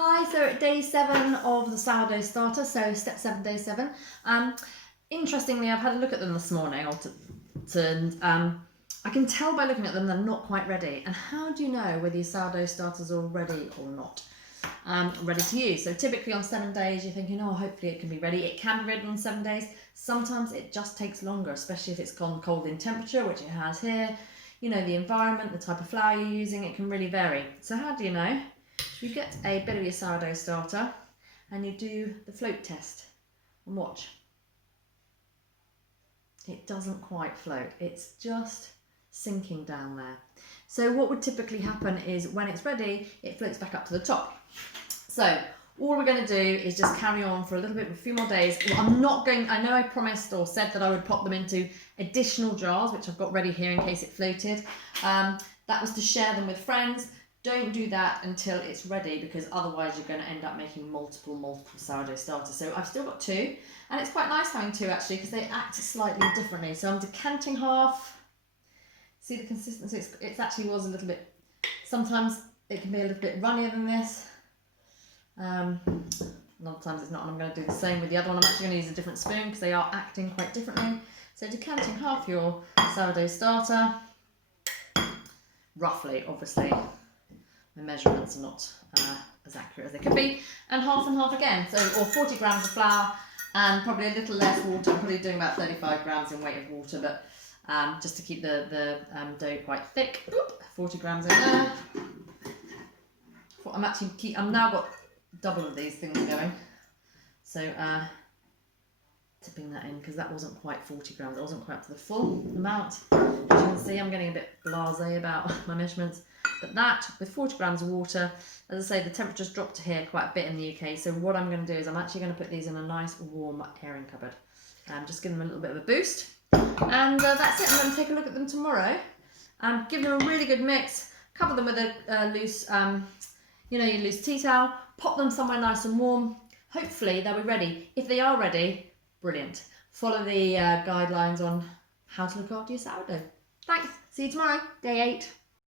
Hi, so at day 7 of the sourdough starter, so step 7, day 7. Interestingly, I've had a look at them this morning, and I can tell by looking at them they're not quite ready. And how do you know whether your sourdough starters are ready or not? Ready to use. So typically on 7 days, you're thinking, oh, hopefully it can be ready. It can be ready on 7 days. Sometimes it just takes longer, especially if it's gone cold in temperature, which it has here. You know, the environment, the type of flour you're using, it can really vary. So how do you know? You get a bit of your sourdough starter and you do the float test and watch. It doesn't quite float, it's just sinking down there. So what would typically happen is when it's ready, it floats back up to the top. So all we're going to do is just carry on for a little bit, a few more days. I'm not going, I know I promised or said that I would pop them into additional jars, which I've got ready here in case it floated. That was to share them with friends. Don't do that until it's ready, because otherwise you're going to end up making multiple sourdough starters. So I've still got 2, and it's quite nice having 2 actually, because they act slightly differently. So I'm decanting half. See the consistency? It actually was a little bit, sometimes it can be a little bit runnier than this. A lot of times it's not, and I'm going to do the same with the other one. I'm actually going to use a different spoon because they are acting quite differently. So decanting half your sourdough starter, roughly, obviously. My measurements are not as accurate as they could be, and half again, so or 40 grams of flour and probably a little less water. I'm probably doing about 35 grams in weight of water, but just to keep the dough quite thick. 40 grams in there. I'm now got double of these things going, so tipping that in because that wasn't quite 40 grams. It wasn't quite up to the full amount. As you can see, I'm getting a bit blasé about my measurements. But that, with 40 grams of water, as I say, the temperature's dropped to here quite a bit in the UK. So what I'm going to do is I'm actually going to put these in a nice warm airing cupboard. Just give them a little bit of a boost. And that's it. I'm going to take a look at them tomorrow. Give them a really good mix. Cover them with a loose, your loose tea towel. Pop them somewhere nice and warm. Hopefully they'll be ready. If they are ready, brilliant. Follow the guidelines on how to look after your sourdough. Thanks. See you tomorrow, day 8.